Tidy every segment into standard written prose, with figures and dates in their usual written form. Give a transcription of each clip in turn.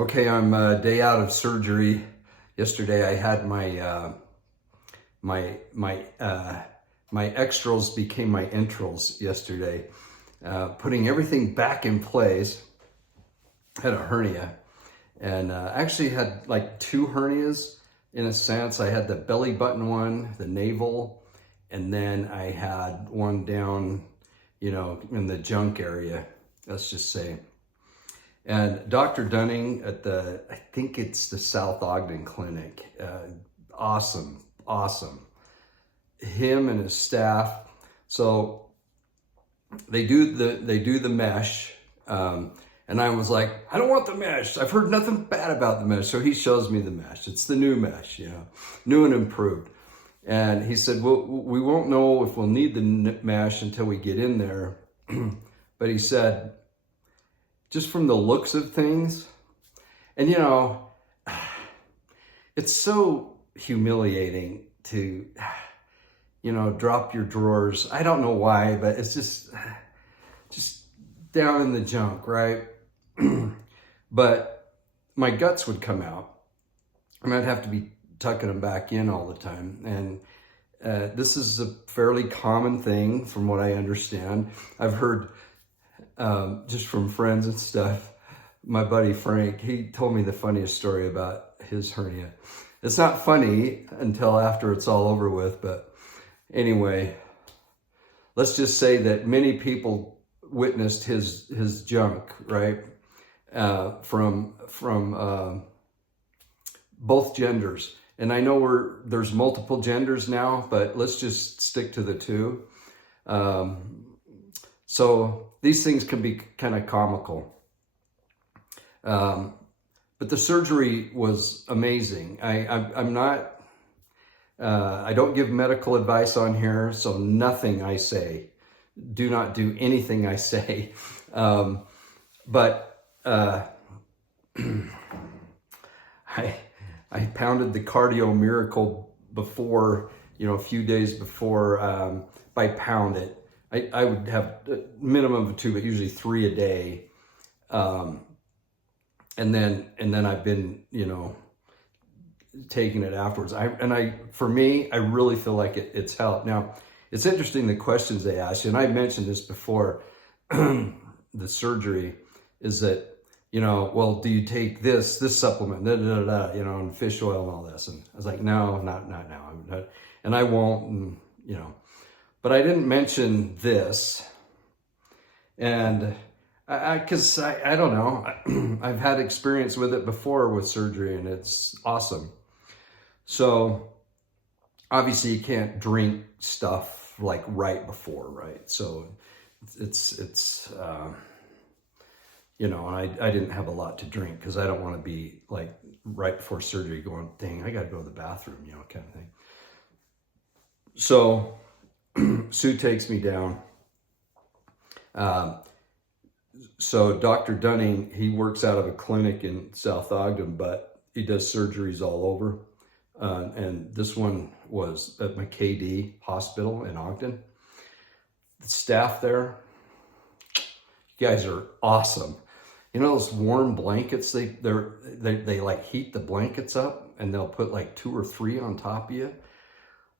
Okay, I'm a day out of surgery. Yesterday I had my extrals became my enterals yesterday. Putting everything back in place. Had a hernia, and actually had like two hernias in a sense. I had the belly button one, the navel, and then I had one down, in the junk area, let's just say. And Dr. Dunning at I think it's the South Ogden Clinic, awesome. Him and his staff. So they do the mesh, and I was like, I don't want the mesh. I've heard nothing bad about the mesh. So he shows me the mesh. It's the new mesh, new and improved. And he said, well, we won't know if we'll need the mesh until we get in there. But he said, just from the looks of things, and it's so humiliating to, drop your drawers. I don't know why, but it's just down in the junk, right? But my guts would come out, and I'd have to be tucking them back in all the time. And this is a fairly common thing from what I understand. I've heard just from friends and stuff. My buddy Frank, he told me the funniest story about his hernia. It's not funny until after it's all over with, but anyway, let's just say that many people witnessed his junk, right? From both genders. And I know there's multiple genders now, but let's just stick to the two. So these things can be kind of comical. But the surgery was amazing. I'm not, I don't give medical advice on here, so nothing I say. Do not do anything I say. But I pounded the Cardio Miracle before, a few days before, by pound it. I would have a minimum of 2, but usually 3 a day. And then I've been, taking it afterwards. For me, I really feel like it's helped. Now, it's interesting the questions they ask you, and I mentioned this before, the surgery, is that, well, do you take this supplement, and fish oil and all this? And I was like, no, not now. And I won't, but I didn't mention this. And because I don't know, I've had experience with it before with surgery, and it's awesome. So obviously you can't drink stuff like right before, right? So it's and I didn't have a lot to drink because I don't want to be like right before surgery going, dang, I got to go to the bathroom, kind of thing. So Sue takes me down. So Dr. Dunning, he works out of a clinic in South Ogden, but he does surgeries all over. And this one was at McKD Hospital in Ogden. The staff there, you guys are awesome. Those warm blankets, they like heat the blankets up, and they'll put like 2 or 3 on top of you.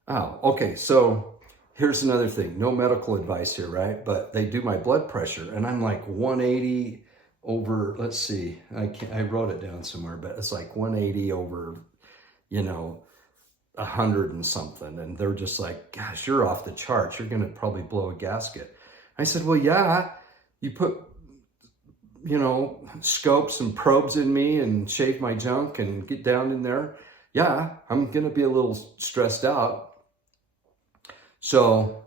Oh, okay. So here's another thing. No medical advice here, right? But they do my blood pressure, and I'm like 180 over, let's see, I wrote it down somewhere, but it's like 180 over, 100 and something. And they're just like, gosh, you're off the charts. You're going to probably blow a gasket. I said, well, yeah, you put, scopes and probes in me and shave my junk and get down in there. Yeah, I'm going to be a little stressed out. So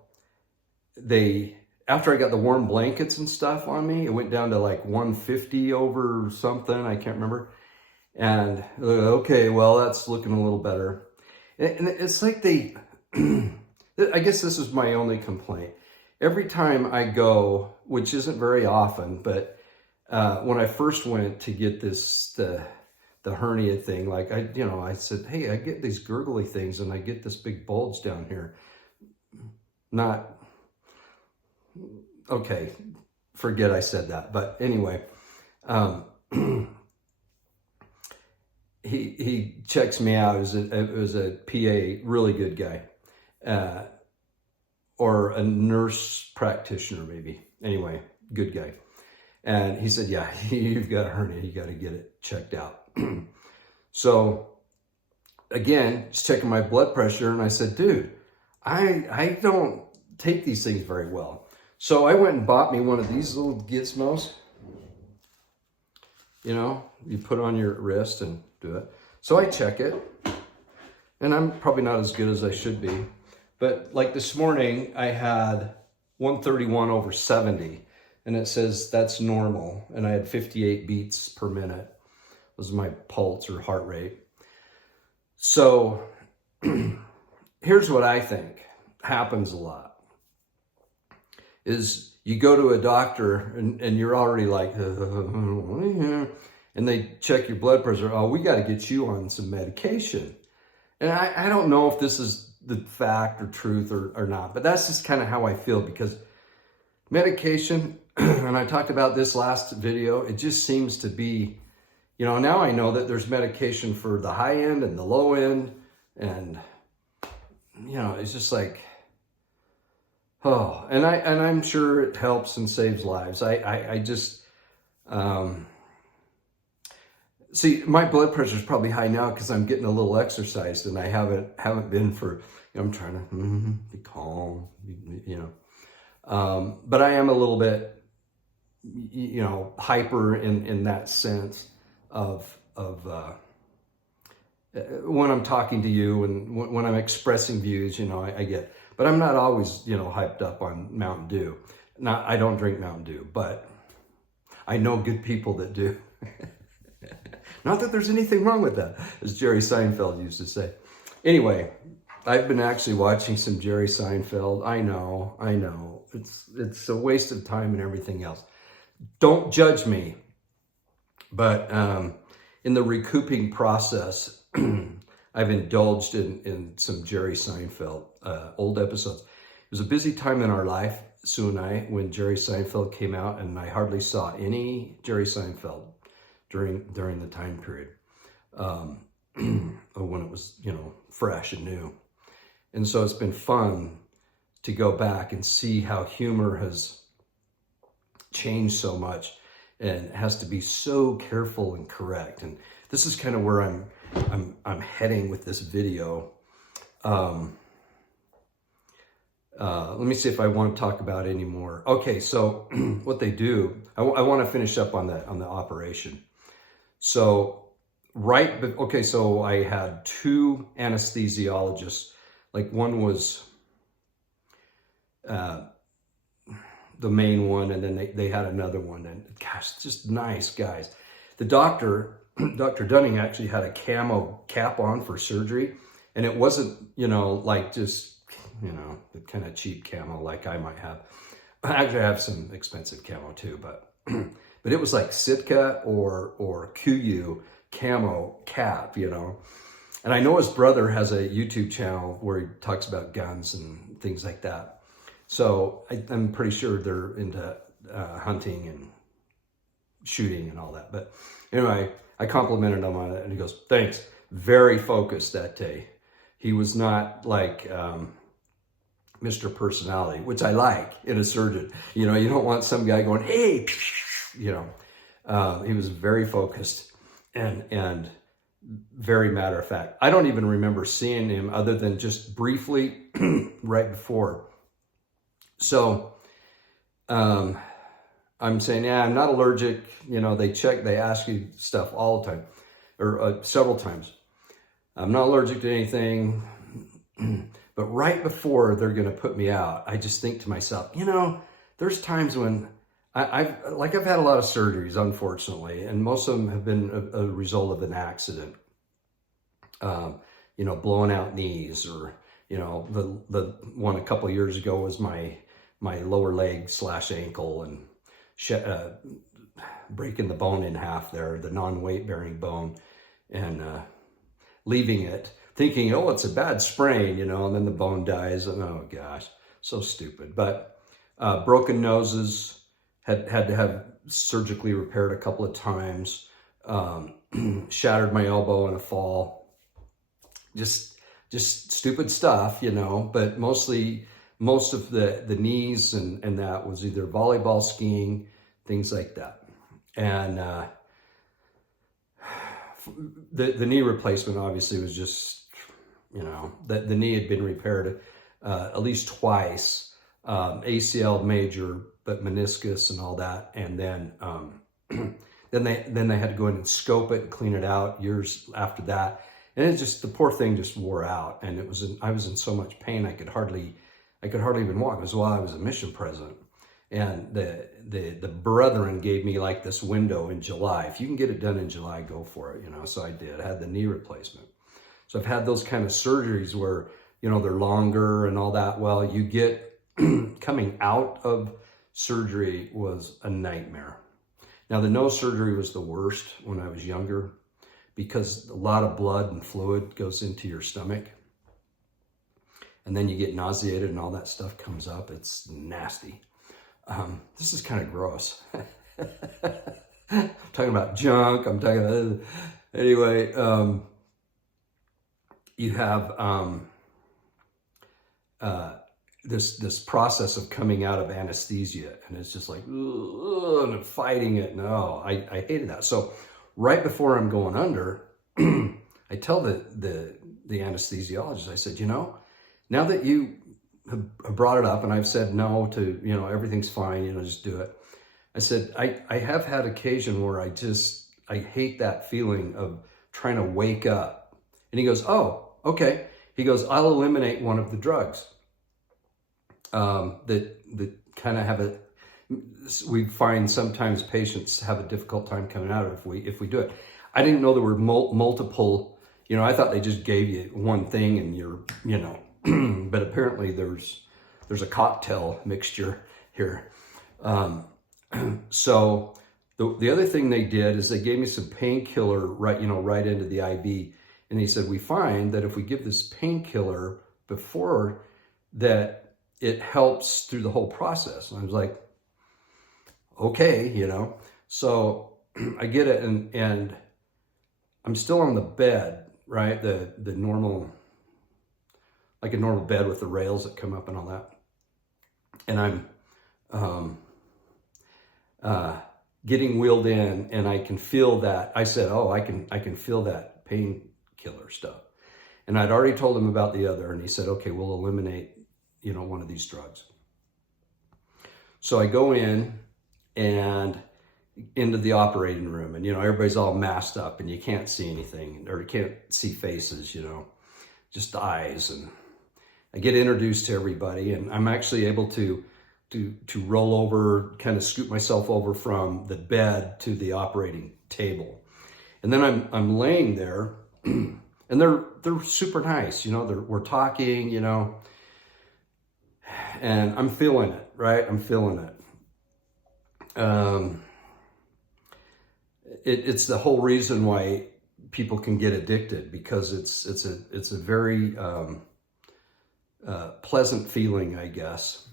after I got the warm blankets and stuff on me, it went down to like 150 over something. I can't remember. And okay, well, that's looking a little better. And it's like I guess this is my only complaint. Every time I go, which isn't very often, but when I first went to get the hernia thing, like I said, hey, I get these gurgly things and I get this big bulge down here. Not, okay, forget I said that. But anyway, he checks me out. It was a PA, really good guy, or a nurse practitioner maybe. Anyway, good guy. And he said, yeah, you've got a hernia. You got to get it checked out. So again, just checking my blood pressure. And I said, dude, I don't take these things very well. So I went and bought me one of these little gizmos. You know, you put on your wrist and do it. So I check it. And I'm probably not as good as I should be. But like this morning, I had 131/70. And it says that's normal. And I had 58 beats per minute. Was my pulse or heart rate. So here's what I think happens a lot is you go to a doctor and you're already like, and they check your blood pressure. Oh, we got to get you on some medication. And I don't know if this is the fact or truth or not, but that's just kind of how I feel, because medication, and I talked about this last video, it just seems to be, you know, now I know that there's medication for the high end and the low end, and, you know, it's just like, oh, and I'm sure it helps and saves lives. I just, see, my blood pressure is probably high now because I'm getting a little exercised, and I haven't been for, you know, I'm trying to be calm, you know. But I am a little bit, you know, hyper in that sense of when I'm talking to you and when I'm expressing views, you know, I get, but I'm not always, you know, hyped up on Mountain Dew. Now, I don't drink Mountain Dew, but I know good people that do. Not that there's anything wrong with that, as Jerry Seinfeld used to say. Anyway, I've been actually watching some Jerry Seinfeld. I know. It's a waste of time and everything else. Don't judge me. But in the recouping process, I've indulged in some Jerry Seinfeld old episodes. It was a busy time in our life, Sue and I, when Jerry Seinfeld came out, and I hardly saw any Jerry Seinfeld during the time period when it was, you know, fresh and new. And so it's been fun to go back and see how humor has changed so much and has to be so careful and correct. And this is kind of where I'm heading with this video. Let me see if I want to talk about any more. Okay, so what they do, I want to finish up on the operation. So so I had two anesthesiologists. Like one was the main one, and then they had another one, and gosh, just nice guys. The doctor, Dr. Dunning, actually had a camo cap on for surgery, and it wasn't, you know, like just, you know, the kind of cheap camo like I might have. Actually, I have some expensive camo too, but but it was like Sitka or Kuyu camo cap, you know. And I know his brother has a YouTube channel where he talks about guns and things like that. So I'm pretty sure they're into hunting and shooting and all that. But anyway, I complimented him on it, and he goes, thanks. Very focused that day. He was not like Mr. Personality, which I like in a surgeon. You know, you don't want some guy going, hey, you know. He was very focused and very matter of fact. I don't even remember seeing him other than just briefly right before. So I'm saying, yeah, I'm not allergic. You know, they ask you stuff all the time, or several times. I'm not allergic to anything. But right before they're going to put me out, I just think to myself, you know, there's times when I've had a lot of surgeries, unfortunately, and most of them have been a result of an accident. You know, blowing out knees, or, you know, the one a couple of years ago was my lower leg / ankle, and breaking the bone in half there, the non-weight bearing bone, and leaving it, thinking, oh, it's a bad sprain, you know, and then the bone dies, and oh gosh, so stupid. But broken noses, had to have surgically repaired a couple of times. Shattered my elbow in a fall. Just stupid stuff, you know, but most of the knees and that was either volleyball, skiing, things like that. And the knee replacement obviously was just, you know, the knee had been repaired at least twice, ACL major, but meniscus and all that. And then then they had to go in and scope it and clean it out years after that. And it just, the poor thing just wore out, and I was in so much pain I could hardly even walk. It was while I was a mission president, and the brethren gave me like this window in July. If you can get it done in July, go for it, you know. So I did. I had the knee replacement. So I've had those kind of surgeries where, you know, they're longer and all that. Well, you get coming out of surgery was a nightmare. Now the nose surgery was the worst when I was younger, because a lot of blood and fluid goes into your stomach. And then you get nauseated and all that stuff comes up. It's nasty. This is kind of gross. I'm talking about junk. I'm talking about, anyway, you have this process of coming out of anesthesia, and it's just like, ugh, and I'm fighting it. No, I hated that. So right before I'm going under, I tell the anesthesiologist, I said, you know, now that you have brought it up and I've said no to, you know, everything's fine, you know, just do it. I said, I have had occasion where I hate that feeling of trying to wake up. And he goes, oh, okay. He goes, I'll eliminate one of the drugs that kind of have a, we find sometimes patients have a difficult time coming out of if we do it. I didn't know there were multiple, you know, I thought they just gave you one thing and you're, you know, but apparently there's a cocktail mixture here. So the other thing they did is they gave me some painkiller right into the IV. And they said, we find that if we give this painkiller before that, it helps through the whole process. And I was like, okay, you know. So I get it, and I'm still on the bed, right? The normal, like a normal bed with the rails that come up and all that. And I'm getting wheeled in, and I can feel that. I said, oh, I can feel that painkiller stuff. And I'd already told him about the other, and he said, okay, we'll eliminate, you know, one of these drugs. So I go in and into the operating room, and, you know, everybody's all masked up and you can't see anything, or you can't see faces, you know, just eyes. And I get introduced to everybody, and I'm actually able to roll over, kind of scoot myself over from the bed to the operating table. And then I'm laying there, and they're super nice, you know, we're talking, you know, and I'm feeling it, right? I'm feeling it. It's the whole reason why people can get addicted, because it's a very pleasant feeling, I guess.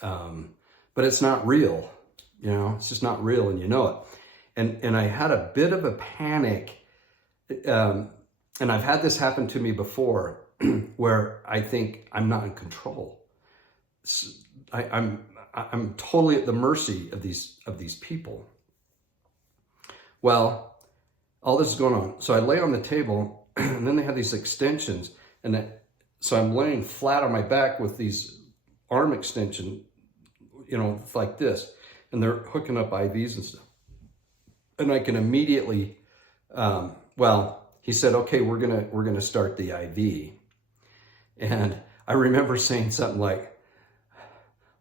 But it's not real, you know, it's just not real, and you know it. And I had a bit of a panic, and I've had this happen to me before, where I think I'm not in control. I'm totally at the mercy of these people. Well, all this is going on. So I lay on the table, and then they have these extensions, so I'm laying flat on my back with these arm extension, you know, like this, and they're hooking up IVs and stuff. And I can immediately, he said, okay, we're gonna start the IV. And I remember saying something like,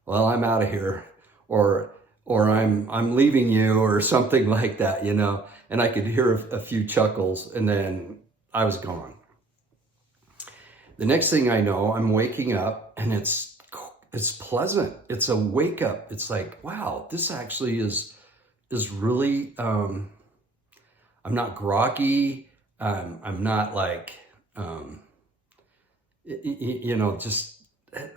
well, I'm out of here, or I'm leaving you, or something like that, you know. And I could hear a few chuckles, and then I was gone. The next thing I know, I'm waking up, and it's pleasant. It's a wake up. It's like, wow, this actually is really, I'm not groggy. I'm not like, you know, just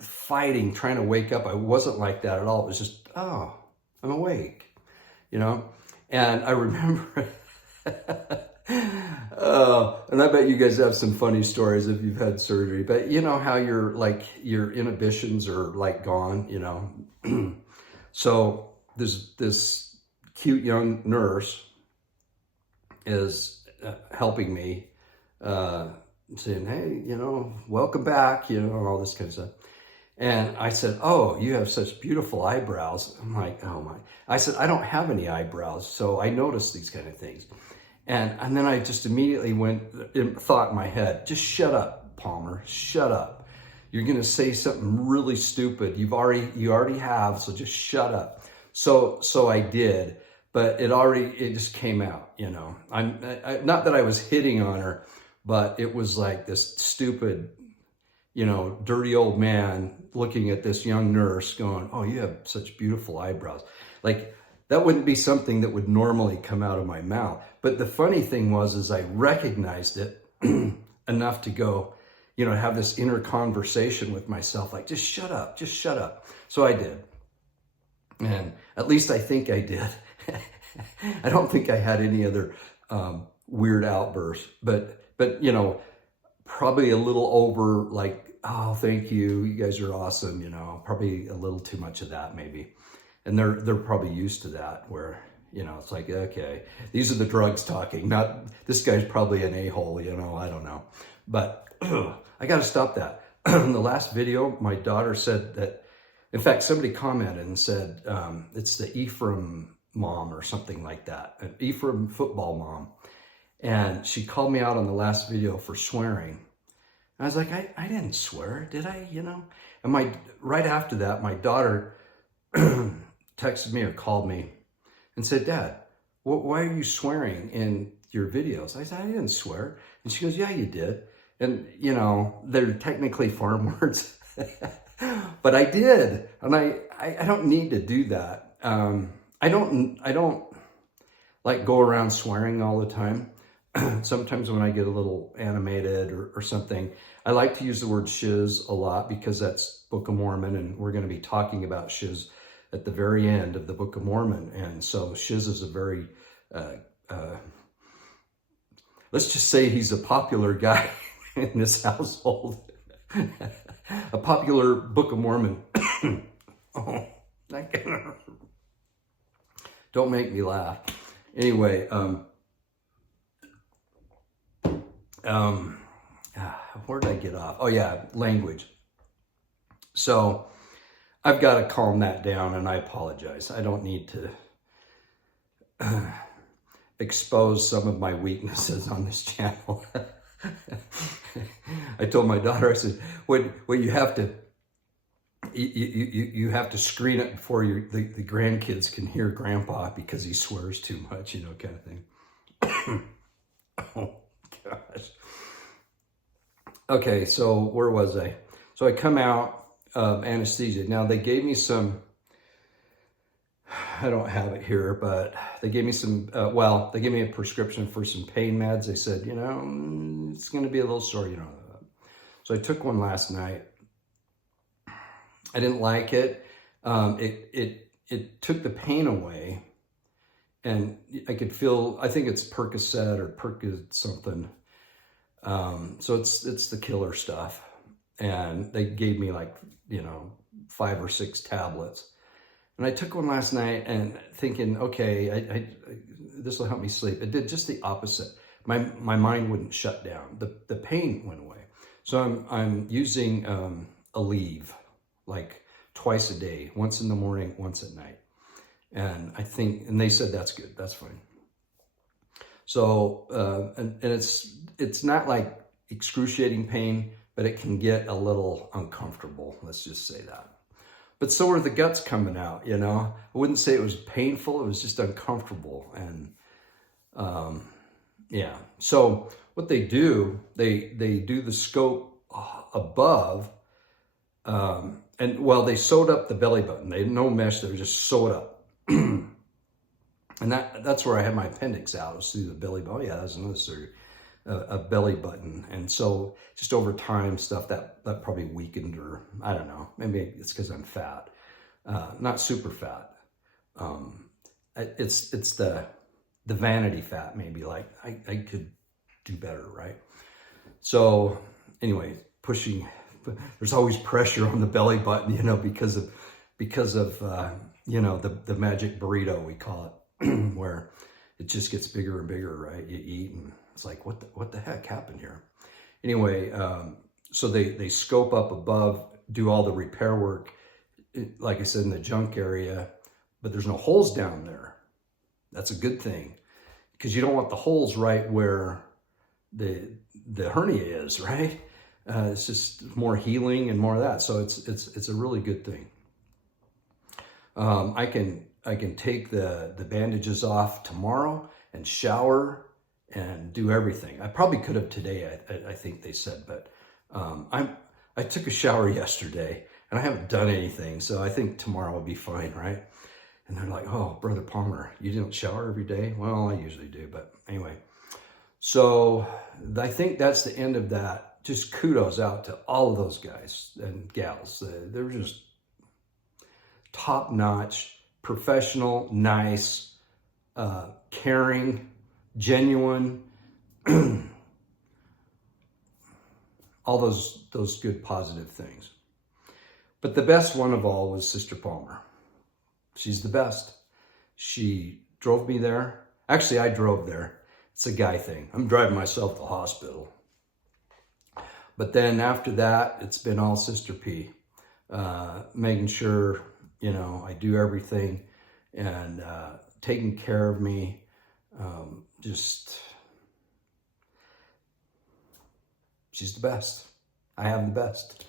fighting, trying to wake up. I wasn't like that at all. It was just, oh, I'm awake, you know? And I remember And I bet you guys have some funny stories if you've had surgery, but you know how your inhibitions are like gone, you know? So this cute young nurse is helping me, saying, hey, you know, welcome back, you know, and all this kind of stuff. And I said, oh, you have such beautiful eyebrows. I'm like, oh my. I said, I don't have any eyebrows, so I notice these kind of things. And then I just immediately thought in my head, just shut up, Palmer, shut up. You're gonna say something really stupid. You already have, so just shut up. So I did, but it just came out, you know. Not that I was hitting on her, but it was like this stupid, you know, dirty old man looking at this young nurse going, oh, you have such beautiful eyebrows. Like, that wouldn't be something that would normally come out of my mouth. But the funny thing is I recognized it enough to go, you know, have this inner conversation with myself, like, just shut up, just shut up. So I did. And at least I think I did. I don't think I had any other weird outbursts, but, you know, probably a little over, like, oh, thank you, you guys are awesome, you know, probably a little too much of that maybe. And they're probably used to that, where, you know, it's like, okay, these are the drugs talking, not, this guy's probably an a-hole, you know, I don't know. But I got to stop that. In the last video, my daughter said that, in fact, somebody commented and said, it's the Ephraim mom or something like that, an Ephraim football mom. And she called me out on the last video for swearing. I was like, I didn't swear, did I, you know? And right after that, my daughter texted me or called me and said, Dad, why are you swearing in your videos? I said, I didn't swear. And she goes, yeah, you did. And, you know, they're technically farm words, but I did. And I don't need to do that. I don't like go around swearing all the time. Sometimes when I get a little animated or something, I like to use the word shiz a lot because that's Book of Mormon, and we're going to be talking about shiz at the very end of the Book of Mormon. And so shiz is a very, let's just say he's a popular guy in this household. A popular Book of Mormon. Oh, don't make me laugh. Anyway, where did I get off? Oh yeah, language. So I've got to calm that down, and I apologize. I don't need to expose some of my weaknesses on this channel. I told my daughter, I said, what you have to, you have to screen it before the grandkids can hear Grandpa because he swears too much, you know, kind of thing. Oh gosh. Okay, so where was I? So I come out of anesthesia. Now they gave me some, I don't have it here, but they gave me some, they gave me a prescription for some pain meds. They said, you know, it's going to be a little sore, you know. So I took one last night. I didn't like it. It took the pain away, and I could feel, I think it's Percocet or Percocet something. So it's the killer stuff. And they gave me like, you know, 5 or 6 tablets. And I took one last night and thinking, okay, this will help me sleep. It did just the opposite. My mind wouldn't shut down. The pain went away. So I'm using Aleve, like twice a day, once in the morning, once at night. And I think, and they said, that's good, that's fine. So, and it's not like excruciating pain, but it can get a little uncomfortable. Let's just say that. But so are the guts coming out, you know. I wouldn't say it was painful, it was just uncomfortable. And yeah, so what they do, they do the scope above, and well, they sewed up the belly button. They had no mesh, they were just sewed up. And that's where I had my appendix out. It was through the belly button. Oh yeah, that's another surgery. A belly button. And so just over time stuff that probably weakened, or I don't know, maybe it's because I'm fat, not super fat. It's the the vanity fat, maybe like I could do better, right? So anyway, there's always pressure on the belly button, because of the magic burrito, we call it, where it just gets bigger and bigger, right? You eat and it's like, what the heck happened here? Anyway, so they scope up above, do all the repair work, like I said, in the junk area, but there's no holes down there. That's a good thing, because you don't want the holes right where the hernia is, right? It's just more healing and more of that. So it's a really good thing. I can take the bandages off tomorrow and shower and do everything. I probably could have today, I think they said, but I took a shower yesterday and I haven't done anything, so I think tomorrow will be fine, right? And they're like, oh, Brother Palmer, you don't shower every day? Well, I usually do, but anyway. So I think that's the end of that. Just kudos out to all of those guys and gals. They're just top-notch, professional, nice, caring, genuine, all those good positive things. But the best one of all was Sister Palmer. She's the best. She drove me there. Actually, I drove there. It's a guy thing. I'm driving myself to the hospital. But then after that, it's been all Sister P, making sure, I do everything and taking care of me. She's the best. I have the best.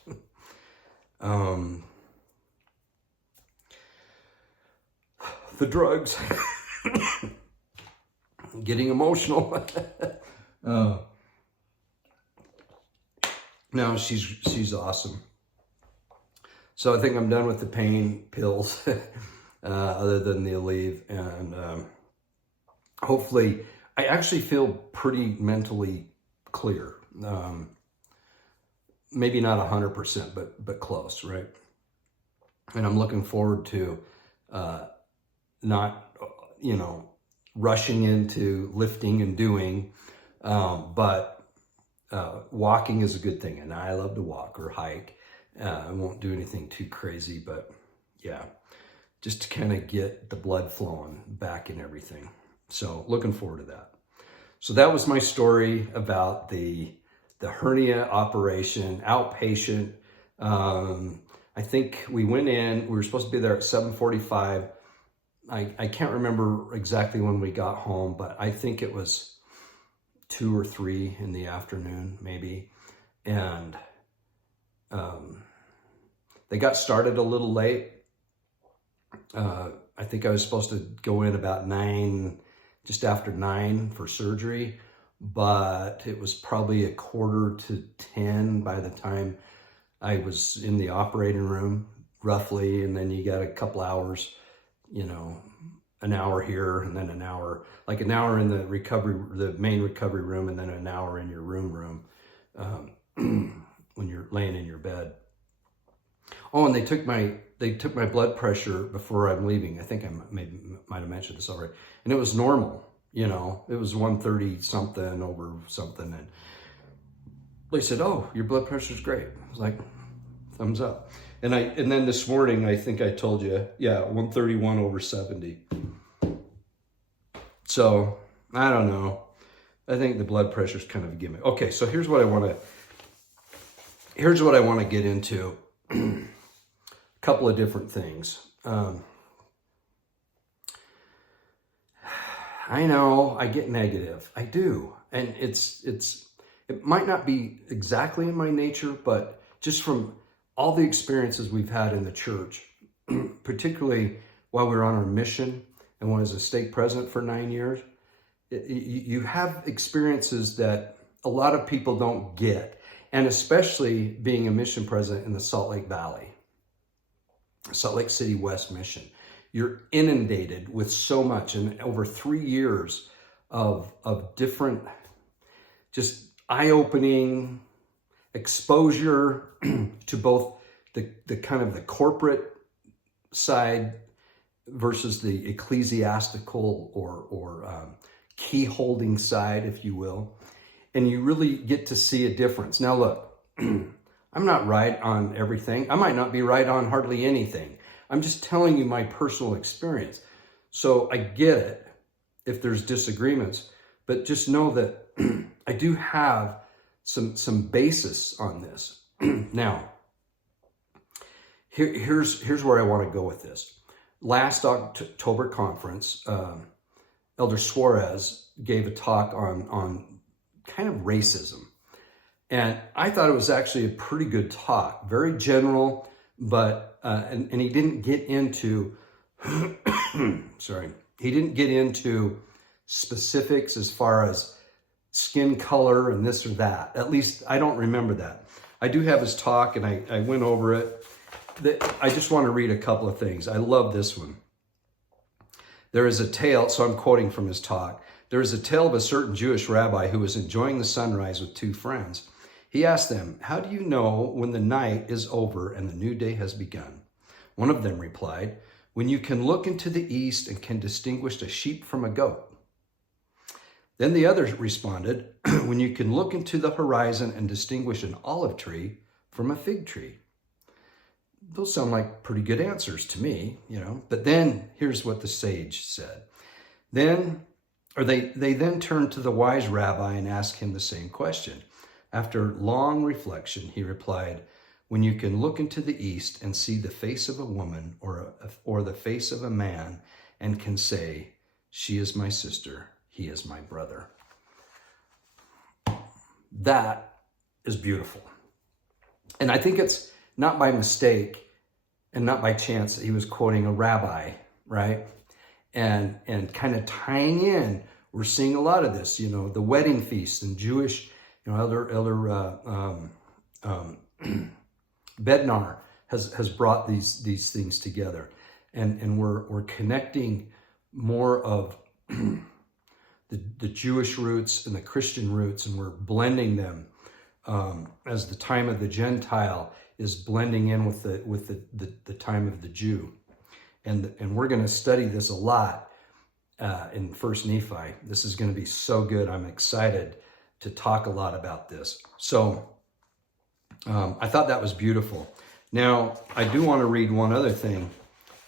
The drugs. Getting emotional. No, she's awesome. So I think I'm done with the pain pills, other than the Aleve, and hopefully, I actually feel pretty mentally clear. Maybe not 100%, but close, right? And I'm looking forward to not, rushing into lifting and doing, but walking is a good thing, and I love to walk or hike. I won't do anything too crazy, but yeah, just to kind of get the blood flowing back and everything. So looking forward to that. So that was my story about the hernia operation, outpatient. I think we went in, we were supposed to be there at 7:45. I can't remember exactly when we got home, but I think it was 2 or 3 in the afternoon, maybe. And they got started a little late. I think I was supposed to go in about 9, just after 9 for surgery, but it was probably 9:45 by the time I was in the operating room, roughly. And then you got a couple hours, an hour here and then an hour in the main recovery room, and then an hour in your room, when you're laying in your bed. Oh, and they took my blood pressure before I'm leaving. I think I might have mentioned this already. And it was normal, it was 130 something over something. And they said, oh, your blood pressure's great. I was like, thumbs up. And then this morning, I think I told you, 131 over 70. So I don't know. I think the blood pressure's kind of a gimmick. Okay, so here's what I want to get into. A couple of different things. I know I get negative. I do. And it might not be exactly in my nature, but just from all the experiences we've had in the church, particularly while we were on our mission and when I was a stake president for 9 years, you have experiences that a lot of people don't get. And especially being a mission president in the Salt Lake Valley, Salt Lake City West mission. You're inundated with so much, and over 3 years of different, just eye-opening exposure to both the kind of the corporate side versus the ecclesiastical or key holding side, if you will. And you really get to see a difference. Now look, I'm not right on everything. I might not be right on hardly anything. I'm just telling you my personal experience. So I get it if there's disagreements, but just know that I do have some basis on this. Now, here's where I want to go with this. Last October conference, Elder Suarez gave a talk on kind of racism. And I thought it was actually a pretty good talk, very general, but, and he didn't get into, sorry, he didn't get into specifics as far as skin color and this or that. At least I don't remember that. I do have his talk and I went over it. I just want to read a couple of things. I love this one. There is a tale, so I'm quoting from his talk. There is a tale of a certain Jewish rabbi who was enjoying the sunrise with two friends. He asked them, "How do you know when the night is over and the new day has begun?" One of them replied, "When you can look into the east and can distinguish a sheep from a goat." Then the other responded, "When you can look into the horizon and distinguish an olive tree from a fig tree." Those sound like pretty good answers to me, you know. But then here's what the sage said. They then turned to the wise rabbi and asked him the same question. After long reflection, he replied, "When you can look into the east and see the face of a woman or the face of a man and can say, 'She is my sister, he is my brother.'" That is beautiful. And I think it's not by mistake and not by chance that he was quoting a rabbi, right? And kind of tying in, we're seeing a lot of this, you know, the wedding feast and Jewish, you know, Elder Bednar has brought these things together, and we're connecting more of the Jewish roots and the Christian roots, and we're blending them as the time of the Gentile is blending in with the time of the Jew, and we're going to study this a lot in First Nephi. This is going to be so good. I'm excited to talk a lot about this. So I thought that was beautiful. Now I do want to read one other thing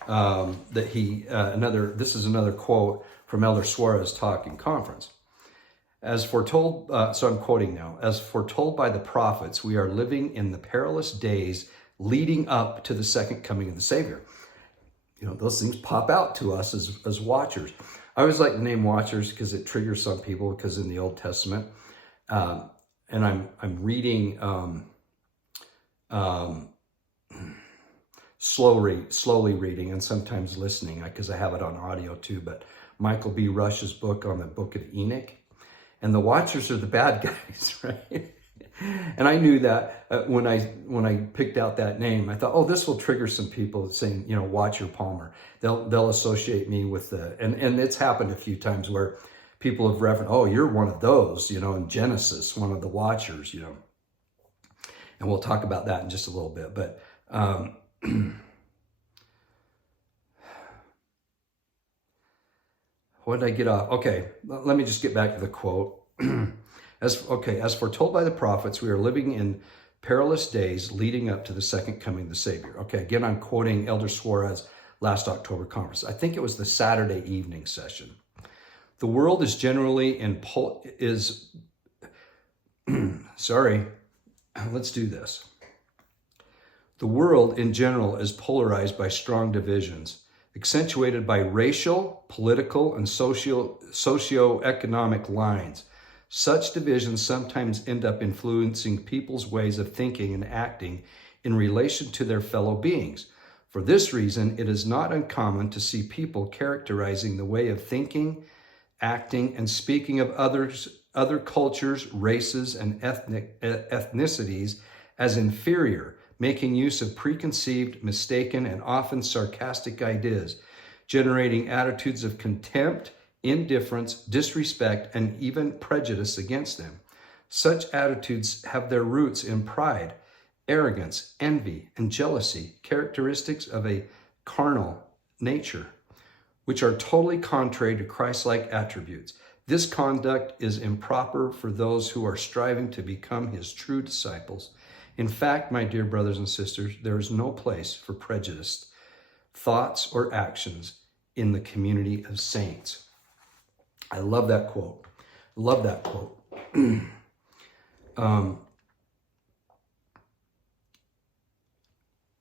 that this is another quote from Elder Suarez talk in conference. As foretold, so I'm quoting now, as foretold by the prophets, we are living in the perilous days leading up to the second coming of the Savior. You know, those things pop out to us as watchers. I always like the name watchers because it triggers some people, because in the Old Testament, and I'm reading slowly reading and sometimes listening, because I have it on audio too, but Michael B. Rush's book on the book of Enoch. And the watchers are the bad guys, right? And I knew that when I picked out that name. I thought, oh, this will trigger some people saying, you know, Watcher Palmer. They'll associate me with and it's happened a few times where people have referenced, oh, you're one of those, you know, in Genesis, one of the watchers, you know. And we'll talk about that in just a little bit. But what did I get off? Okay, let me just get back to the quote. As foretold by the prophets, we are living in perilous days leading up to the second coming of the Savior. Okay, again, I'm quoting Elder Suarez last October conference. I think it was the Saturday evening session. The world is generally sorry, let's do this. The world in general is polarized by strong divisions, accentuated by racial, political, and socio-economic lines. Such divisions sometimes end up influencing people's ways of thinking and acting in relation to their fellow beings. For this reason, it is not uncommon to see people characterizing the way of thinking, acting, and speaking of other cultures, races, and ethnicities as inferior, making use of preconceived, mistaken, and often sarcastic ideas, generating attitudes of contempt, indifference, disrespect, and even prejudice against them. Such attitudes have their roots in pride, arrogance, envy, and jealousy, characteristics of a carnal nature. which are totally contrary to Christ-like attributes. This conduct is improper for those who are striving to become his true disciples. In fact, my dear brothers and sisters, there is no place for prejudiced thoughts or actions in the community of saints. I love that quote. Love that quote.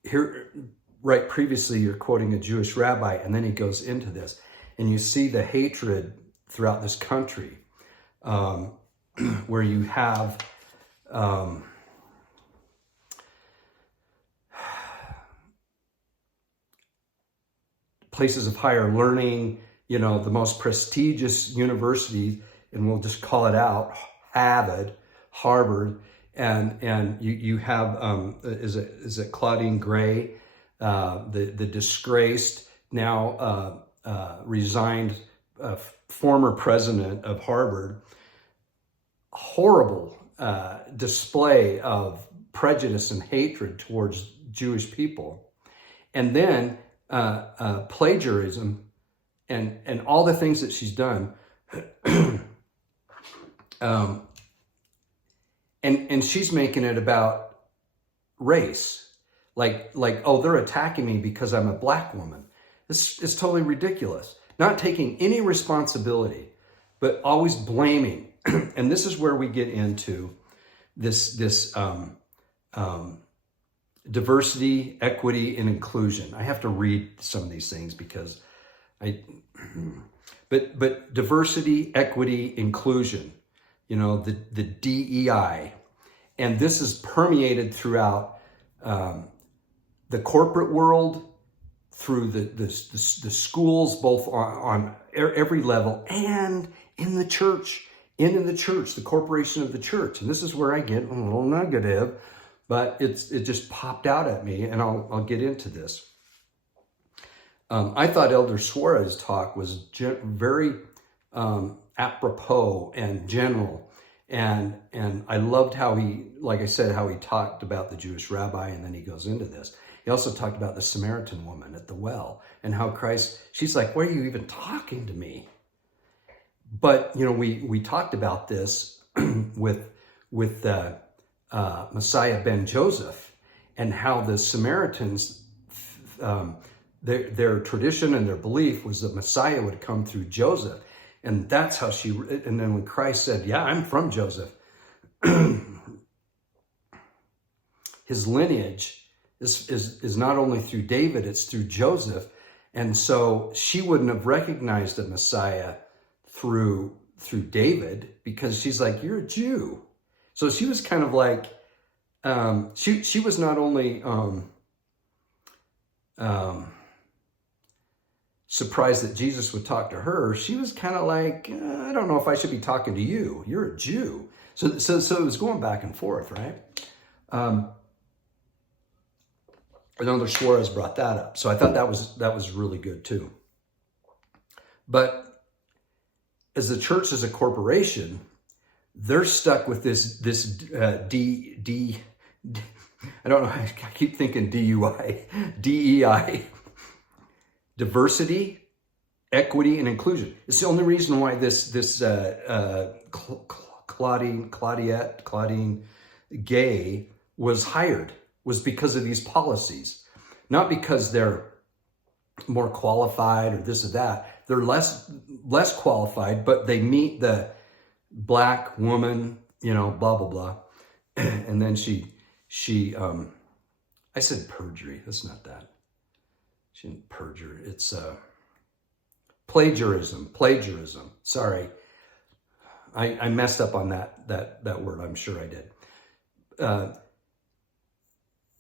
Here, right, previously you're quoting a Jewish rabbi, and then he goes into this, and you see the hatred throughout this country, where you have places of higher learning, you know, the most prestigious universities, and we'll just call it out, Harvard, and you have is it Claudine Gray, the disgraced, now resigned former president of Harvard. Horrible display of prejudice and hatred towards Jewish people, and then plagiarism and all the things that she's done. And she's making it about race, like oh, they're attacking me because I'm a black woman. It's totally ridiculous. Not taking any responsibility, but always blaming. And this is where we get into this diversity, equity, and inclusion. I have to read some of these things because but diversity, equity, inclusion, you know, the DEI. And this is permeated throughout the corporate world, through the schools, both on every level, and in the church, in the church, the corporation of the church. And this is where I get a little negative, but it just popped out at me, and I'll get into this. I thought Elder Suarez's talk was very apropos and general, and I loved how he, like I said, how he talked about the Jewish rabbi, and then he goes into this. He also talked about the Samaritan woman at the well, and how Christ, she's like, why are you even talking to me? But, you know, we talked about this with Messiah ben Joseph, and how the Samaritans, their tradition and their belief was that Messiah would come through Joseph. And that's how and then when Christ said, yeah, I'm from Joseph, his lineage is not only through David, it's through Joseph. And so she wouldn't have recognized the Messiah through David, because she's like, you're a Jew. So she was kind of like, she was not only surprised that Jesus would talk to her, she was kind of like, I don't know if I should be talking to you. You're a Jew. So it was going back and forth, right? Elder Suarez brought that up. So I thought that was really good too. But as the church is a corporation, they're stuck with this I don't know, I keep thinking DEI, diversity, equity, and inclusion. It's the only reason why this Claudine Gay was hired, was because of these policies. Not because they're more qualified or this or that. They're less qualified, but they meet the black woman, you know, blah, blah, blah. And then she I said perjury. That's not that. She didn't perjure. It's plagiarism. Sorry. I messed up on that word. I'm sure I did.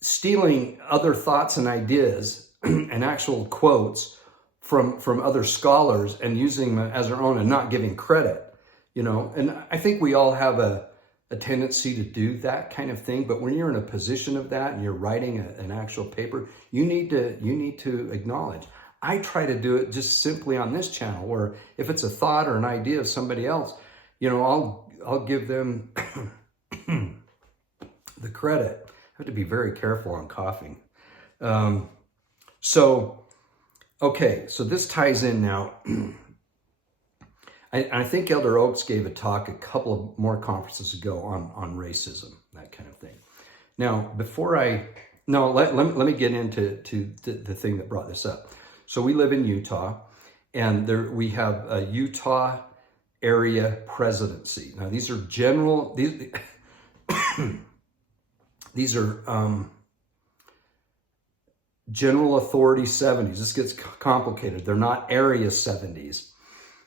Stealing other thoughts and ideas and actual quotes from other scholars and using them as our own and not giving credit, you know. And I think we all have a tendency to do that kind of thing, but when you're in a position of that and you're writing an actual paper, you need to acknowledge. I try to do it just simply on this channel, where if it's a thought or an idea of somebody else, you know, I'll give them the credit. I have to be very careful on coughing. Okay, so this ties in now. I think Elder Oaks gave a talk a couple of more conferences ago on racism, that kind of thing. Now, let me get into the thing that brought this up. So we live in Utah, and we have a Utah area presidency. Now, these are these are general authority 70s. This gets complicated. They're not area 70s.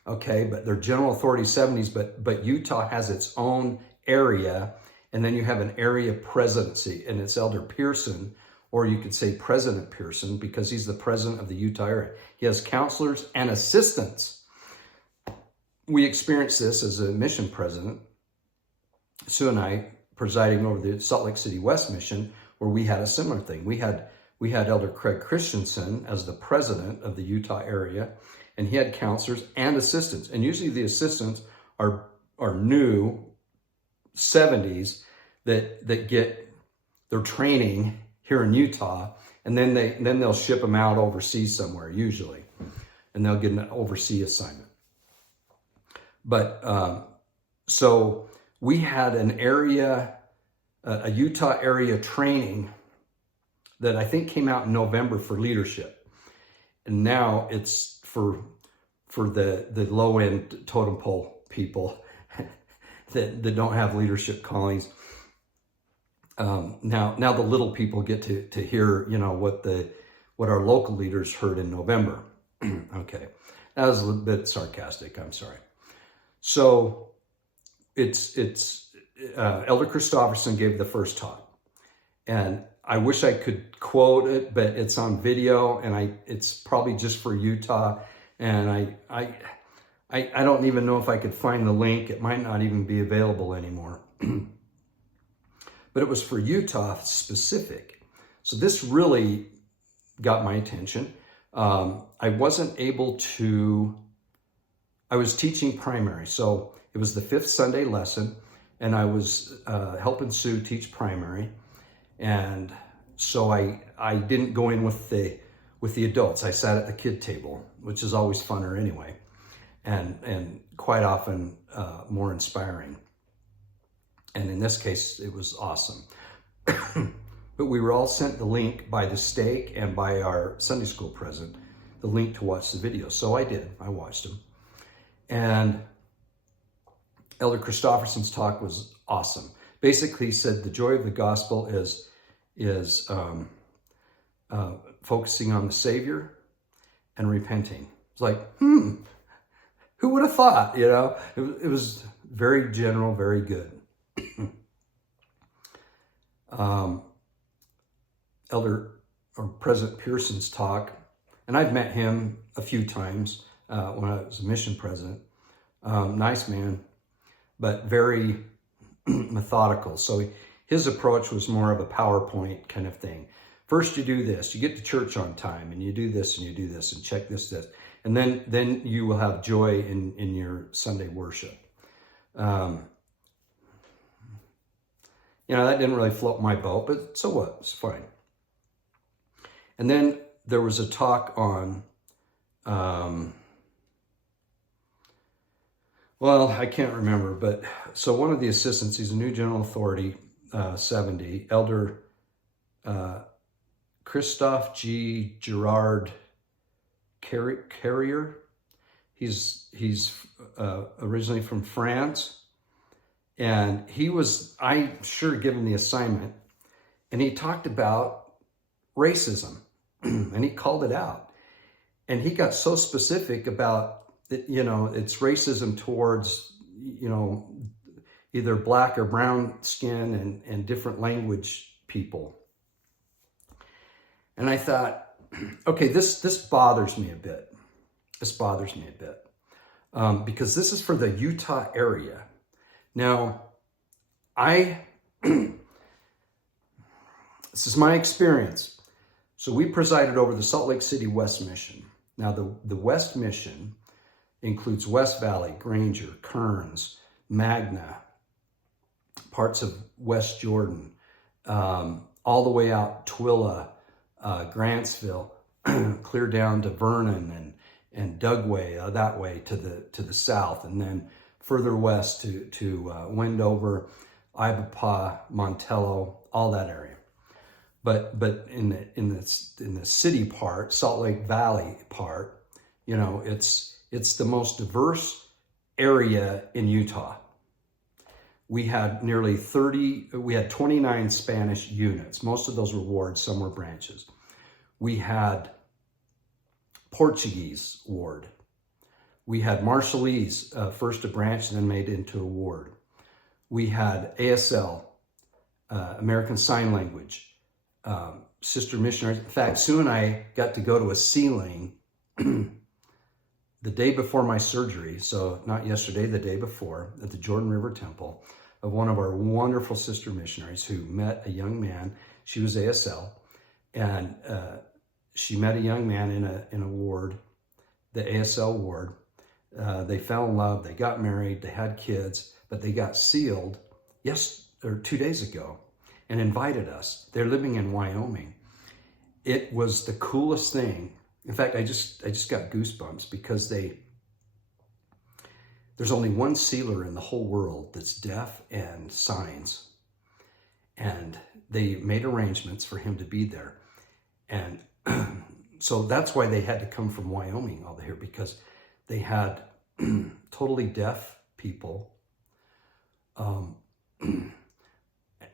Okay, but they're general authority 70s, but Utah has its own area, and then you have an area presidency, and it's Elder Pearson, or you could say President Pearson, because he's the president of the Utah area. He has counselors and assistants. We experienced this as a mission president, Sue and I, presiding over the Salt Lake City West mission, where we had a similar thing. We had Elder Craig Christensen as the president of the Utah area, and he had counselors and assistants. And usually the assistants are new 70s that get their training here in Utah, and then they'll ship them out overseas somewhere usually, and they'll get an overseas assignment. But so we had a Utah area training that I think came out in November for leadership, and now it's for the low end totem pole people that don't have leadership callings. Now the little people get to hear, what our local leaders heard in November. Okay, that was a little bit sarcastic. I'm sorry. So it's Elder Christofferson gave the first talk, and I wish I could quote it, but it's on video, and it's probably just for Utah, and I don't even know if I could find the link. It might not even be available anymore. But it was for Utah specific. So this really got my attention. I wasn't able to, I was teaching primary. So it was the 5th Sunday lesson, and I was helping Sue teach primary. And so I didn't go in with the adults. I sat at the kid table, which is always funner anyway, and quite often more inspiring. And in this case, it was awesome. But we were all sent the link by the stake and by our Sunday school president, the link to watch the video. So I did. I watched them. And Elder Christofferson's talk was awesome. Basically, he said the joy of the gospel is focusing on the Savior and repenting. It's like, who would have thought? It was very general, very good. President Pearson's talk, and I've met him a few times when I was a mission president. Nice man, but very methodical. So his approach was more of a PowerPoint kind of thing. First you do this, you get to church on time, and you do this and you do this and check this, and then you will have joy in your Sunday worship. That didn't really float my boat, but so what? It's fine. And then there was a talk on, I can't remember, but so one of the assistants, he's a new general authority, 70, Elder Christophe G. Gerard Carrier. He's originally from France. And I'm sure, given the assignment, and he talked about racism, and he called it out. And he got so specific about it, it's racism towards, either black or brown skin and different language people. And I thought, okay, this bothers me a bit. Because this is for the Utah area. Now, this is my experience. So we presided over the Salt Lake City West Mission. Now, the West Mission includes West Valley, Granger, Kearns, Magna, parts of West Jordan, all the way out Twilla, Grantsville, clear down to Vernon and Dugway, that way to the south, and then further west to Wendover, Ibapaw, Montello, all that area. But in the city part, Salt Lake Valley part, it's the most diverse area in Utah. We had we had 29 Spanish units. Most of those were wards, some were branches. We had Portuguese ward. We had Marshallese, first a branch and then made into a ward. We had ASL, American Sign Language, sister missionaries. In fact, Sue and I got to go to a sealing the day before my surgery, so not yesterday, the day before, at the Jordan River Temple, of one of our wonderful sister missionaries who met a young man. She was ASL, and she met a young man in a ward, the ASL ward. They fell in love, they got married, they had kids, but they got sealed 2 days ago and invited us. They're living in Wyoming. It was the coolest thing. In fact, I just got goosebumps because there's only one sealer in the whole world that's deaf and signs. And they made arrangements for him to be there. And so that's why they had to come from Wyoming all here, because they had totally deaf people.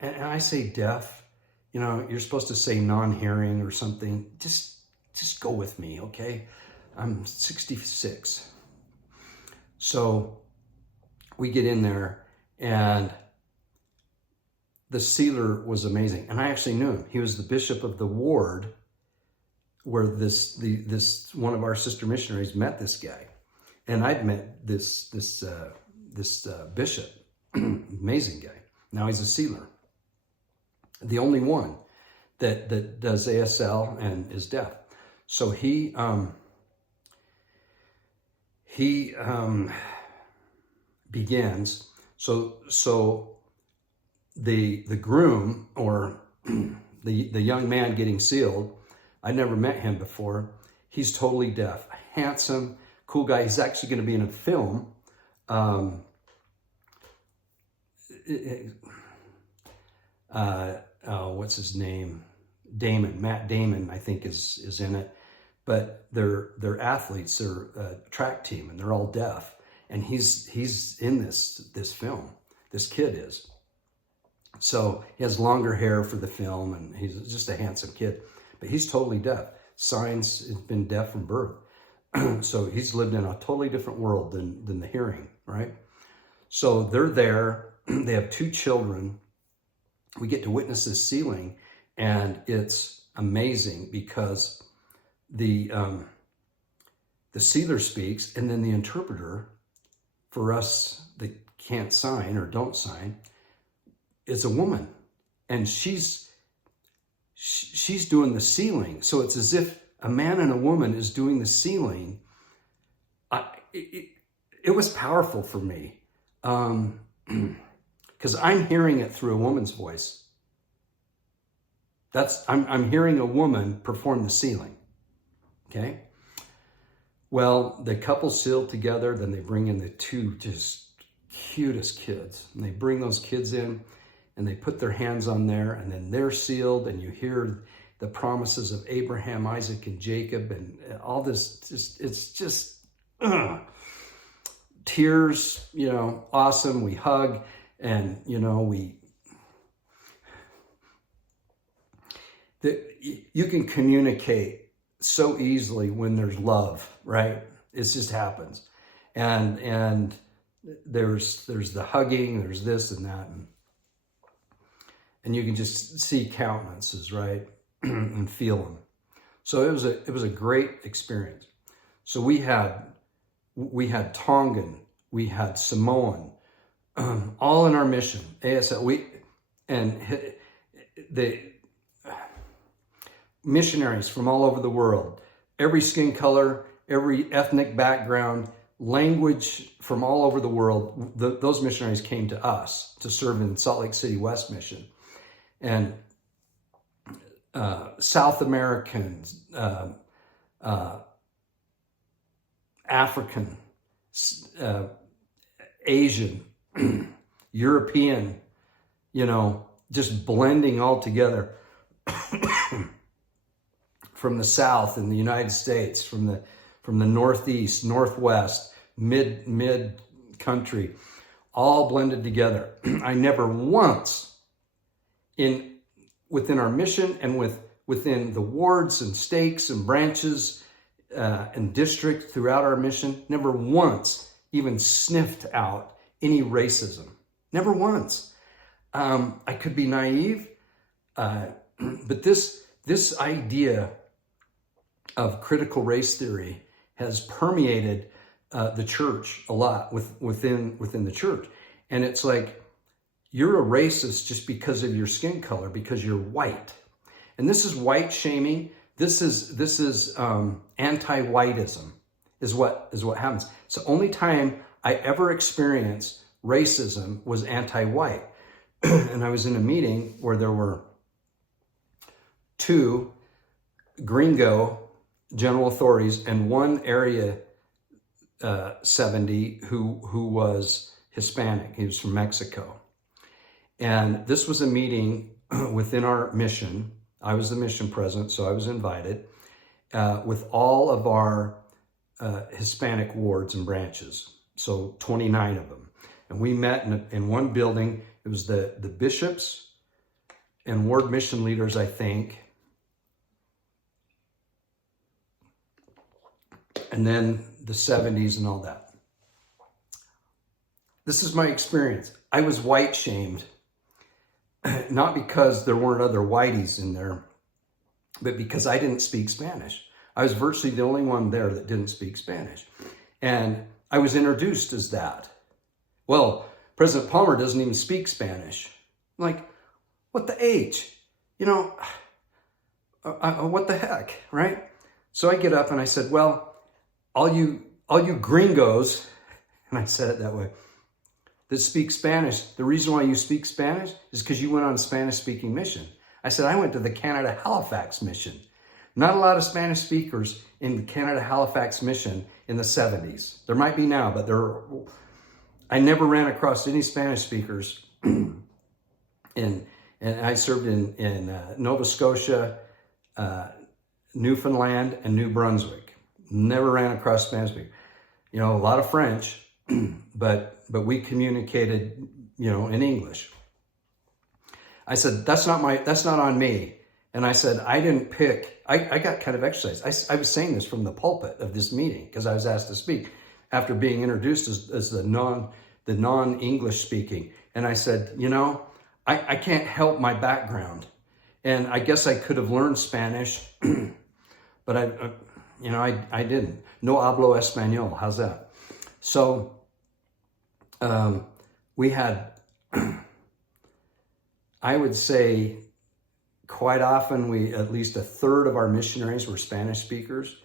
And I say deaf, you're supposed to say non-hearing or something. Just go with me, okay? I'm 66. So we get in there, and the sealer was amazing. And I actually knew him. He was the bishop of the ward where this one of our sister missionaries met this guy. And I'd met this bishop, amazing guy. Now he's a sealer. The only one that does ASL and is deaf. So he begins. So the groom, or the young man getting sealed, I never met him before. He's totally deaf, handsome, cool guy. He's actually going to be in a film. What's his name? Matt Damon, I think is in it. But they're athletes. They're a track team, and they're all deaf. And he's in this film. This kid is. So he has longer hair for the film, and he's just a handsome kid. But he's totally deaf. Signs, has been deaf from birth. So he's lived in a totally different world than the hearing, right? So they're there. They have 2 children. We get to witness this sealing, and it's amazing because the sealer speaks, and then the interpreter, for us that can't sign or don't sign, is a woman, and she's doing the sealing. So it's as if a man and a woman is doing the sealing. It was powerful for me, because I'm hearing it through a woman's voice. I'm hearing a woman perform the sealing. Okay. Well, the couple sealed together. Then they bring in the 2 just cutest kids, and they bring those kids in, and they put their hands on there, and then they're sealed, and you hear the promises of Abraham, Isaac, and Jacob, and all this. It's just tears. Awesome. We hug, and you can communicate so easily when there's love, right? It just happens, and there's the hugging, there's this and that, and you can just see countenances, right, and feel them. So it was a great experience. So we had Tongan, we had Samoan, all in our mission. ASL, the missionaries from all over the world, every skin color, every ethnic background, language from all over the world. Those missionaries came to us to serve in Salt Lake City West Mission. And South Americans, African, Asian, European, just blending all together from the South in the United States, from the Northeast, Northwest, mid country, all blended together. I never once within our mission and within the wards and stakes and branches and district throughout our mission, never once even sniffed out any racism. Never once. I could be naive, but this idea of critical race theory has permeated the church a lot within the church. And it's like, you're a racist just because of your skin color, because you're white. And this is white shaming. This is anti-whiteism is what happens. It's the only time I ever experienced racism was anti-white. And I was in a meeting where there were 2 gringo general authorities and 1 area 70 who was Hispanic. He was from Mexico. And this was a meeting within our mission. I was the mission president, so I was invited with all of our Hispanic wards and branches, so 29 of them. And we met in one building. It was the bishops and ward mission leaders, I think. And then the 70s and all that. This is my experience. I was white shamed, not because there weren't other whiteys in there, but because I didn't speak Spanish. I was virtually the only one there that didn't speak Spanish. And I was introduced as that. Well, President Palmer doesn't even speak Spanish. I'm like, what the H? What the heck, right? So I get up and I said, well, all you gringos, and I said it that way, that speak Spanish, the reason why you speak Spanish is because you went on a Spanish-speaking mission. I said, I went to the Canada Halifax mission. Not a lot of Spanish speakers in the Canada Halifax mission in the 70s. There might be now, but I never ran across any Spanish speakers. And I served in Nova Scotia, Newfoundland, and New Brunswick. Never ran across Spanish speakers. A lot of French, but we communicated, in English. I said, that's not on me. And I said, I didn't pick, I got kind of exercise. I was saying this from the pulpit of this meeting because I was asked to speak after being introduced as the non-English speaking. And I said, I can't help my background. And I guess I could have learned Spanish, but I didn't. No hablo español. How's that? So we had, I would say, quite often at least a third of our missionaries were Spanish speakers,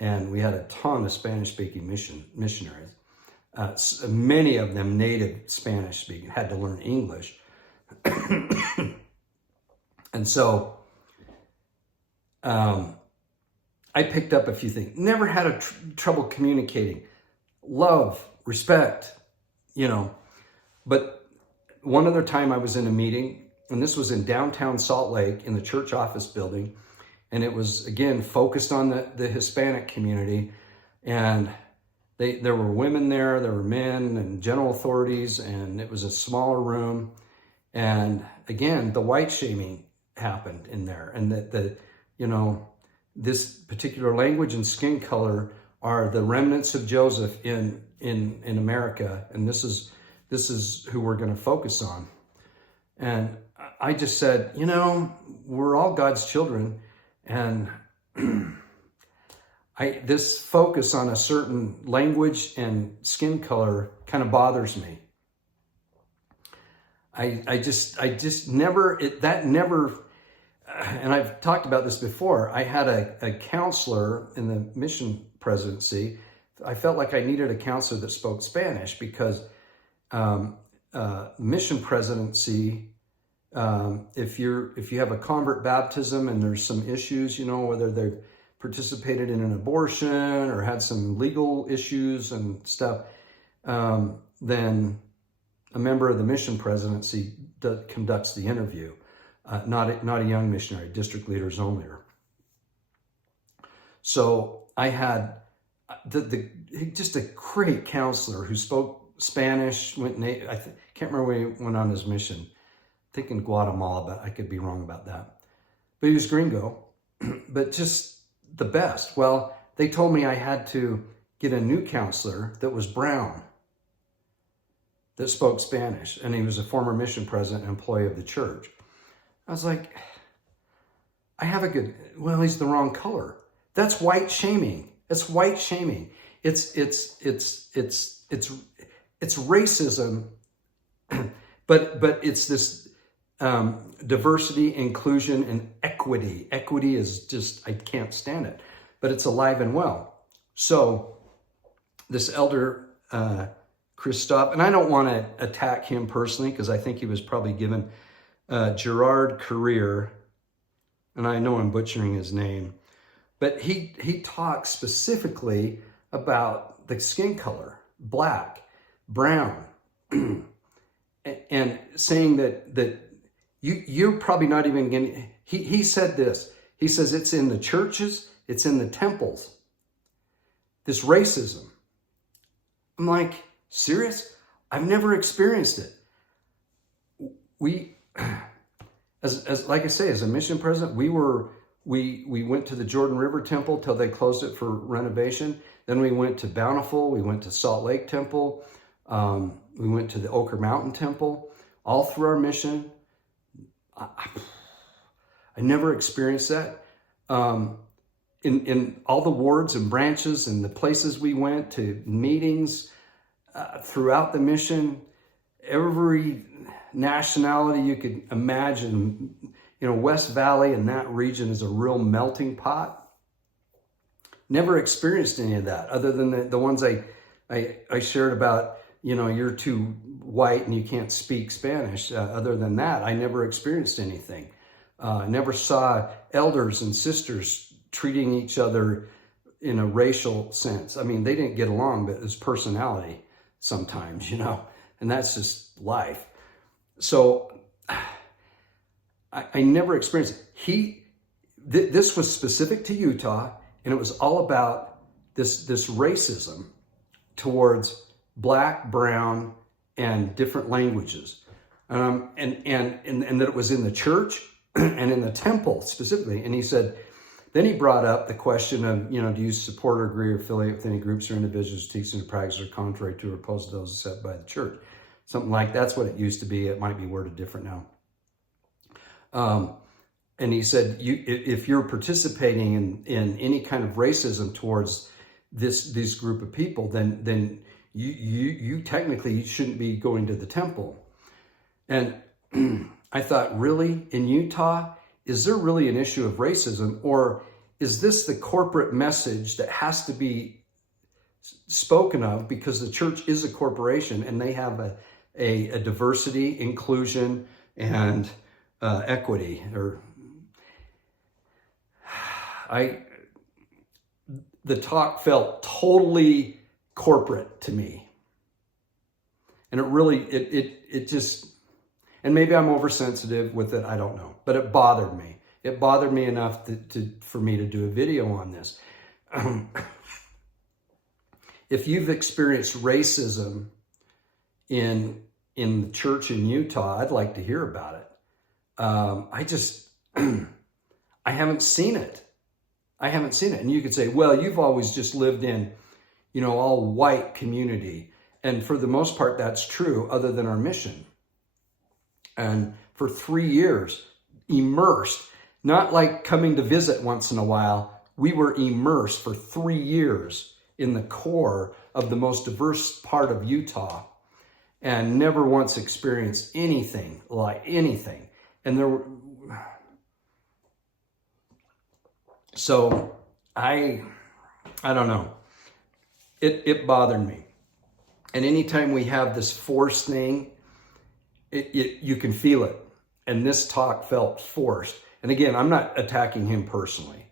and we had a ton of Spanish-speaking missionaries. Many of them native Spanish-speaking, had to learn English. And so I picked up a few things. Never had trouble communicating. Love, respect, But one other time I was in a meeting, and this was in downtown Salt Lake in the church office building. And it was, again, focused on the Hispanic community. And there were women there were men and general authorities, and it was a smaller room. And again, the white shaming happened in there. And this particular language and skin color are the remnants of Joseph in America. And this is who we're going to focus on. And I just said, we're all God's children. And this focus on a certain language and skin color kind of bothers me. I just never, and I've talked about this before. I had a counselor in the mission presidency. I felt like I needed a counselor that spoke Spanish because mission presidency, if you have a convert baptism and there's some issues, whether they're participated in an abortion or had some legal issues and stuff, then a member of the mission presidency conducts the interview, not a young missionary, district leaders only. So I had just a great counselor who spoke Spanish. I can't remember where he went on his mission. I think in Guatemala, but I could be wrong about that. But he was gringo, but just the best. Well, they told me I had to get a new counselor that was brown, that spoke Spanish, and he was a former mission president and employee of the church. I was like, well, he's the wrong color. That's white shaming. That's white shaming. It's racism, but it's this diversity, inclusion, and equity. Equity is just, I can't stand it, but it's alive and well. So this elder, Christophe, and I don't want to attack him personally because I think he was probably given Gerard Career, and I know I'm butchering his name, but he talks specifically about the skin color, black, brown, and saying that you're probably not even going. He said this. He says it's in the churches, it's in the temples. This racism. I'm like, serious? I've never experienced it. We, as like I say, as a mission president, we went to the Jordan River Temple till they closed it for renovation. Then we went to Bountiful. We went to Salt Lake Temple. We went to the Oquirrh Mountain Temple. All through our mission, I never experienced that. In all the wards and branches and the places we went to, meetings throughout the mission, every nationality you could imagine. West Valley and that region is a real melting pot. Never experienced any of that other than the ones I shared about, you're too white and you can't speak Spanish. Other than that, I never experienced anything. Never saw elders and sisters treating each other in a racial sense. I mean, they didn't get along, but it's personality sometimes, and that's just life. So I never experienced it. This was specific to Utah, and it was all about this racism towards black, brown, and different languages, and that it was in the church and in the temple specifically. And he said, then he brought up the question of, do you support or agree or affiliate with any groups or individuals teaching or practice are contrary to or opposed to those set by the church? Something like that's what it used to be. It might be worded different now. And he said, if you're participating in any kind of racism towards this group of people, then you technically shouldn't be going to the temple. And I thought, really, in Utah, is there really an issue of racism, or is this the corporate message that has to be spoken of because the church is a corporation and they have a diversity, inclusion, and equity? The talk felt totally corporate to me, and it really it just, and maybe I'm oversensitive with it, I don't know, but it bothered me. It bothered me enough for me to do a video on this. If you've experienced racism in the church in Utah, I'd like to hear about it. I haven't seen it. I haven't seen it. And you could say, well, you've always just lived in, all white community. And for the most part, that's true, other than our mission. And for 3 years, immersed, not like coming to visit once in a while. We were immersed for 3 years in the core of the most diverse part of Utah and never once experienced anything like anything. And there were, so I don't know. It bothered me. And anytime we have this forced thing, you can feel it. And this talk felt forced. And again, I'm not attacking him personally,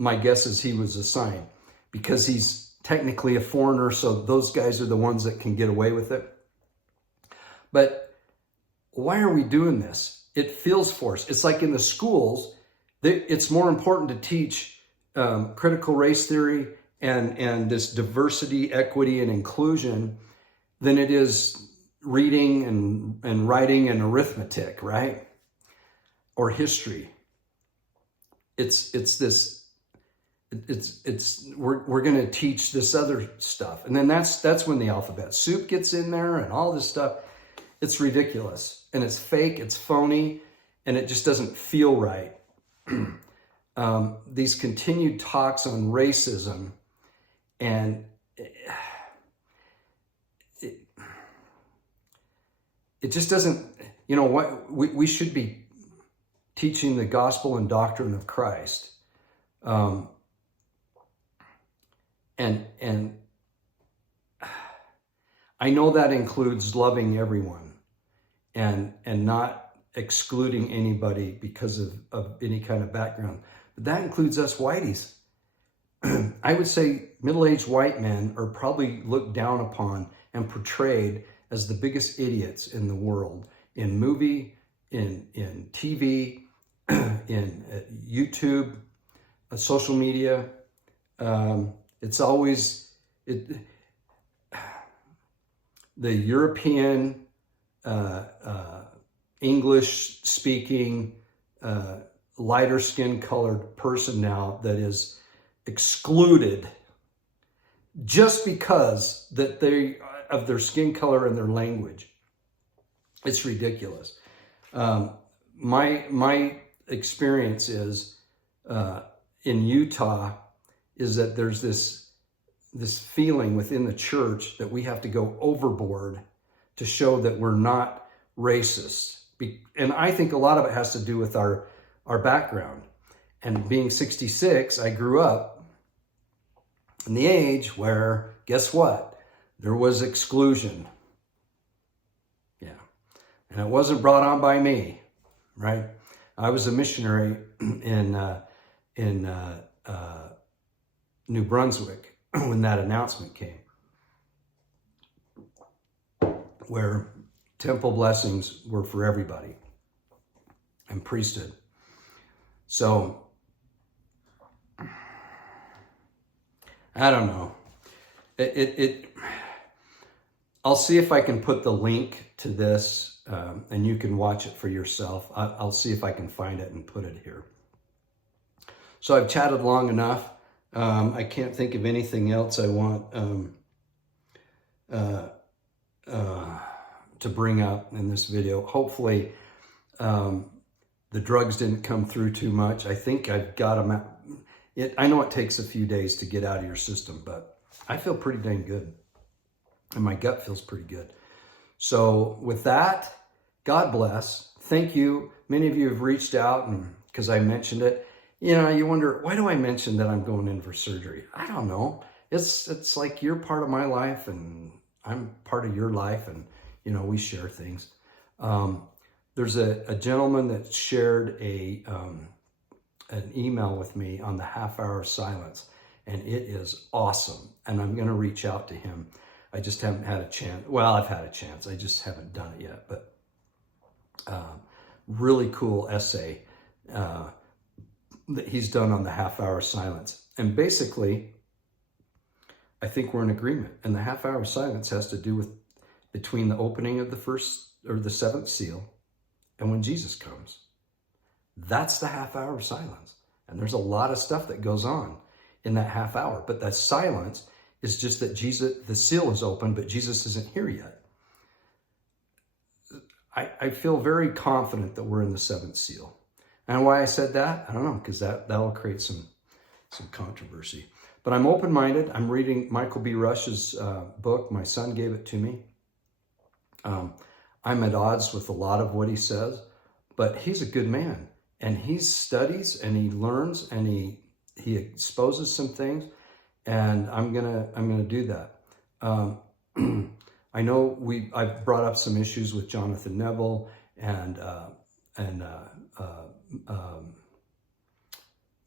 my guess is he was assigned because he's technically a foreigner. So those guys are the ones that can get away with it. But why are we doing this? It feels forced. It's like in the schools, it's more important to teach critical race theory and this diversity, equity, and inclusion than it is reading and writing and arithmetic, right? Or history. We're going to teach this other stuff. And then that's when the alphabet soup gets in there and all this stuff. It's ridiculous and it's fake, it's phony, and it just doesn't feel right. These continued talks on racism, and it just doesn't, you know what, we should be teaching the gospel and doctrine of Christ. And I know that includes loving everyone and not excluding anybody because of any kind of background. But that includes us whiteys. I would say middle-aged white men are probably looked down upon and portrayed as the biggest idiots in the world, in movie, in TV, in YouTube, social media. It's always the European, English-speaking, lighter skin colored person now that is excluded just because that they of their skin color and their language. It's ridiculous. My experience is in Utah is that there's this feeling within the church that we have to go overboard to show that we're not racist. And I think a lot of it has to do with our background. And being 66, I grew up in the age where, guess what? There was exclusion. Yeah. And it wasn't brought on by me, right? I was a missionary in New Brunswick when that announcement came, where temple blessings were for everybody and priesthood. So, I don't know. I'll see if I can put the link to this and you can watch it for yourself. I'll see if I can find it and put it here. So I've chatted long enough. I can't think of anything else I want to bring up in this video. Hopefully the drugs didn't come through too much. I think I've got them out. I know it takes a few days to get out of your system, but I feel pretty dang good. And my gut feels pretty good. So with that, God bless. Thank you. Many of you have reached out and because I mentioned it. You know, you wonder, why do I mention that I'm going in for surgery? I don't know. It's like you're part of my life and I'm part of your life, and, you know, we share things. There's a gentleman that shared an email with me on the half-hour silence, and it is awesome. And I'm going to reach out to him. I just haven't had a chance. Well, I've had a chance. I just haven't done it yet. But really cool essay that he's done on the half-hour silence. And basically, I think we're in agreement. And the half-hour silence has to do with between the opening of the first or the seventh seal and when Jesus comes. That's the half-hour silence. And there's a lot of stuff that goes on in that half hour. But that silence is just that Jesus, the seal is open, but Jesus isn't here yet. I feel very confident that we're in the seventh seal. And why I said that, I don't know, because that'll create some controversy. But I'm open-minded. I'm reading Michael B. Rush's book. My son gave it to me. I'm at odds with a lot of what he says, but he's a good man. And he studies and he learns and he exposes some things. And I'm gonna do that. I know I've brought up some issues with Jonathan Neville and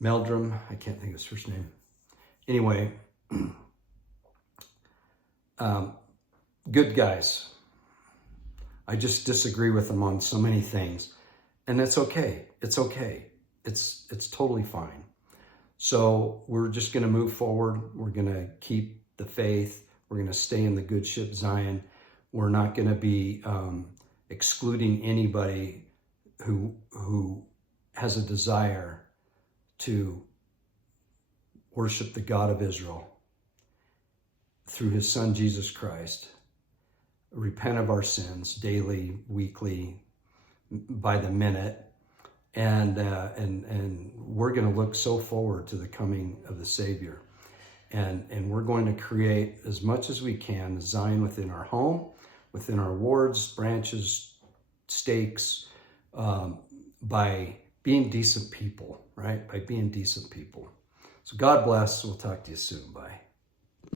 Meldrum, I can't think of his first name. Anyway, good guys. I just disagree with them on so many things. And it's okay. It's okay. It's totally fine. So we're just going to move forward. We're going to keep the faith. We're going to stay in the good ship Zion. We're not going to be excluding anybody who has a desire to worship the God of Israel through his son, Jesus Christ, repent of our sins daily, weekly, by the minute. And we're going to look so forward to the coming of the Savior. And we're going to create as much as we can Zion within our home, within our wards, branches, stakes, by being decent people, right? By being decent people. So God bless. We'll talk to you soon. Bye.